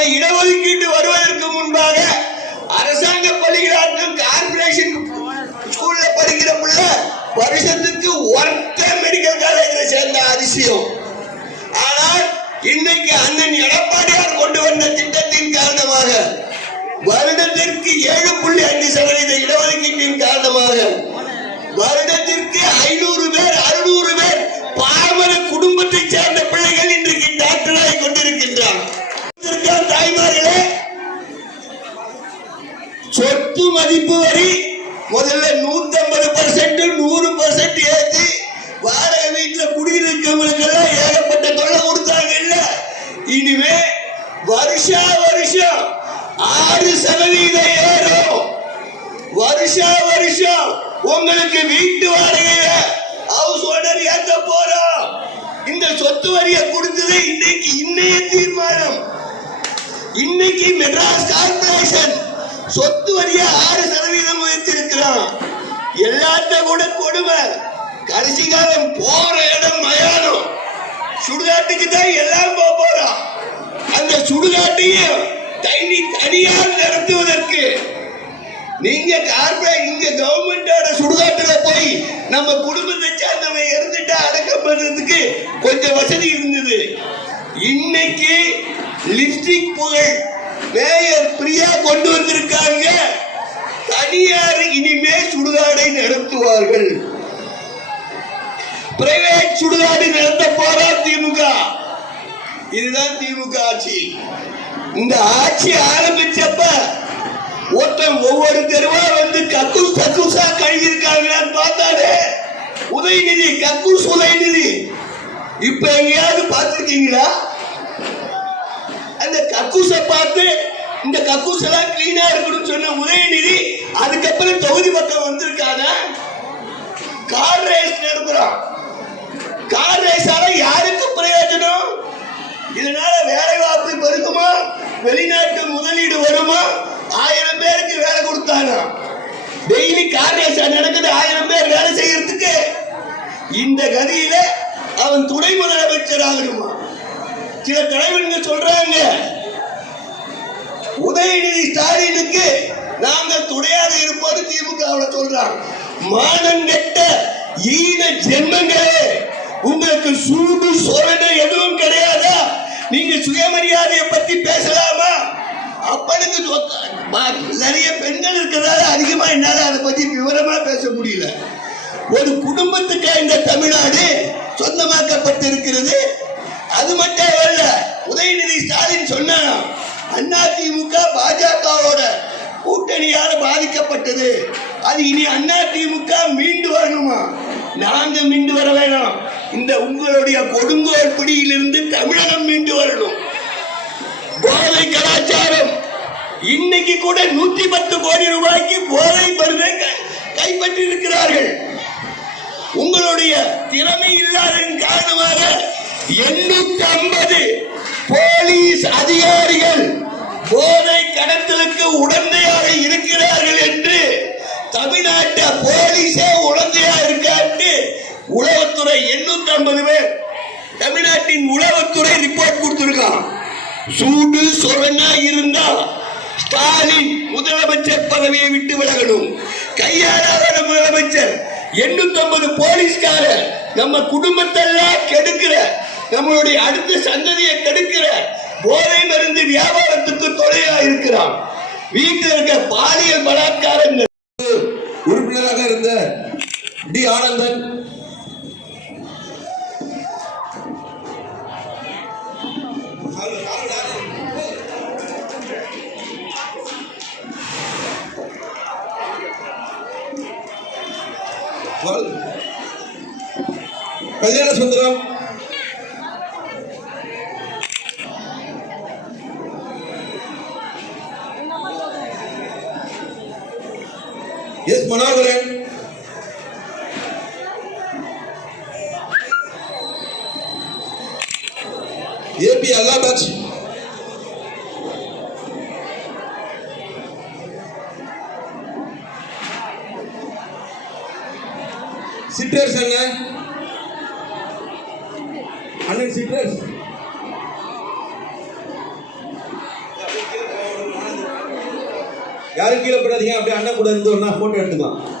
அந்த இடஒதுக்கீட்டு வருவதற்கு முன்பாக அரசாங்க பள்ளிகளாட்டும் கார்பரேஷன் ஸ்கூல்ல படிக்கிற பிள்ளை வருஷத்துக்கு ஒருத்த மெடிக்கல் காலேஜில் சேர்ந்த அதிசயம். ஆனால் இன்னைக்கு அண்ணன் எடப்பாடியார் கொண்டு வந்த திட்டத்தின் காரணமாக வருடத்திற்கு ஏழு புள்ளி அஞ்சு சதவீத இடஒதுக்கீட்டின் காரணமாக வருடத்திற்கு ஐநூறு பேர் அறுநூறு பேர் பாமர குடும்பத்தைச் சேர்ந்த பிள்ளைகளின் சொத்து மதிப்பு வரி முதல்ல நூத்தி ஐம்பது பர்சன்ட் நூறு பர்சன்ட் ஏற்றி வாடகை வீட்டுல குடியிருக்கவங்களுக்கு எல்லாம் ஏகப்பட்ட தொல்லை கொடுத்தாங்க இல்ல? இனிமே வருஷா வருஷம் ஆறு சதவீதம் ஏறும். வருஷா வருஷம் உங்களுக்கு வீட்டு வாடகையில ஹவுஸ் ஓனர் ஏத்த போறோம். இந்த சொத்து வரியை கொடுத்தது இன்னைக்கு இன்னைய தீர்மானம். இன்னைக்கு மெட்ராஸ் கார்பரேஷன் சொத்து வரிய ஆறு சதவீதம் உயர்த்திருக்கிறான் எல்லாத்த கூட கொடுமை. கடைசி போற இடம் மயானம். சுடுகாட்டுக்கு தான் எல்லாம் போக போறான் அந்த சுடுகாட்டையும் தனி தனியால் நடத்துவதற்கு நீங்க கார்பரேட் இங்க கவர்மெண்டோட சுடுகாட்டுல போய் நம்ம குடும்பத்தை சேர்ந்தவன் இறந்துட்டா அடக்கம் பண்றதுக்கு கொஞ்சம் வசதி இருந்தது. இன்னைக்கு லிப்ஸ்டிக் புகழ் மேயர் பிரியா கொண்டு வந்திருக்காங்க. தனியார் இனிமே சுடுகாடை நடத்துவார்கள். பிரைவேட் சுடுகாடு நடத்த போறா திமுக? இதுதான் திமுக ஆட்சி. இந்த ஆட்சி ஆரம்பிச்சப்ப ஒருத்தன் ஒவ்வொரு தெருவா வந்து கக்கூஸ் கக்கூசா கழுகிருக்காங்களான்னு பார்த்தாரு உதயநிதி கக்கூஸ் உதயநிதி. இப்ப எங்கேயாவது பார்த்துருக்கீங்களா? கக்கூசை கக்கூஸை பார்த்து இந்த கக்கூஸ் எல்லாம் கிளீனா இருக்கணும்னு சொன்ன உதயநிதி அதுக்கப்புறம் தொகுதி பக்கம் வந்திருக்காங்க. கார் ரேஸ் நடத்துறோம். கார் ரேஸால யாருக்கு பிரயோஜனம்? இதனால வேலை வாய்ப்பு பெருக்குமா வெளிநாட்டு முதலீடு வருமா? ஆயிரம் பேருக்கு வேலை கொடுத்தானா? டெய்லி கார் ரேஸ் நடக்குது ஆயிரம் பேர் வேலை செய்யறதுக்கு. இந்த கதியில அவன் துணை முதலமைச்சர் ஆகணுமா? சில தலைவர்கள் சொல்றாங்க ஸ்டாலினுக்கு நாங்கள் துணையாக இருப்போம் திமுக சொல்றாங்க. மானம் கெட்ட ஈன ஜென்மங்களே உங்களுக்கு சூடு சொரணை எதுவும் கிடையாதா? நீங்க சுயமரியாதையை பத்தி பேசலாமா? அப்பனுக்கு நிறைய பெண்கள் இருக்கிறதால அதிகமா என்னால அதை பத்தி விவரமா பேச முடியல. ஒரு குடும்பத்துக்கு இந்த தமிழ்நாடு சொந்தமாக்கப்பட்டிருக்கிறது. அது மட்டும் அல்ல உதயநிதி ஸ்டாலின் சொன்னான் அண்ணா திமுக பாஜகவோட கூட்டணியால பாதிக்கப்பட்டது. அது இனி அண்ணா திமுக மீண்டு வரணுமா? நாங்க மீண்டு வர வேணாம். இந்த உங்களுடைய கொடுங்கோல் பிடியிலிருந்து தமிழகம் மீண்டு வரணும். போதை கலாச்சாரம். இன்னைக்கு கூட நூத்தி பத்து கோடி ரூபாய்க்கு போதை மருந்தை கைப்பற்றி இருக்கிறார்கள் உங்களுடைய திறமை இல்லாததன் காரணமாக எண்ணூத்தி ஐம்பது போலீஸ் அதிகாரிகள் போதை கடத்தலுக்கு உடந்தையாக இருக்கிறார்கள் என்று தமிழ்நாட்டு போலீஸே உடந்தையா இருக்காட்டு உளவுத்துறை எண்ணூத்தி ஐம்பது பேர் தமிழ்நாட்டின் உளவுத்துறை ரிப்போர்ட் கொடுத்திருக்கான். சூடு சொரணா இருந்தா ஸ்டாலின் முதலமைச்சர் பதவியை விட்டு விலகணும். கையாளாத முதலமைச்சர் எண்ணூத்தி ஐம்பது போலீஸ்காரர் நம்ம குடும்பத்தெல்லாம் கெடுக்கிற நம்மளுடைய அடுத்த சந்ததியை கெடுக்கிற போதை மருந்து வியாபாரத்துக்கு தொழிலா இருக்கிறான். வீட்டில் இருக்க பாலியல் பலாத்காரங்கள். உறுப்பினராக இருந்த D Anandan. Kalyana Sundaram. S Manoharan AB அல்லாபாத் sitters அண்ணன் அண்ணன் சிட்டர்ஸ் யாரும் கீழே போடாதீங்க அப்படியே அண்ணன் கூட இருந்து ஒன்றா ஃபோட்டோ எடுத்துக்கலாம்.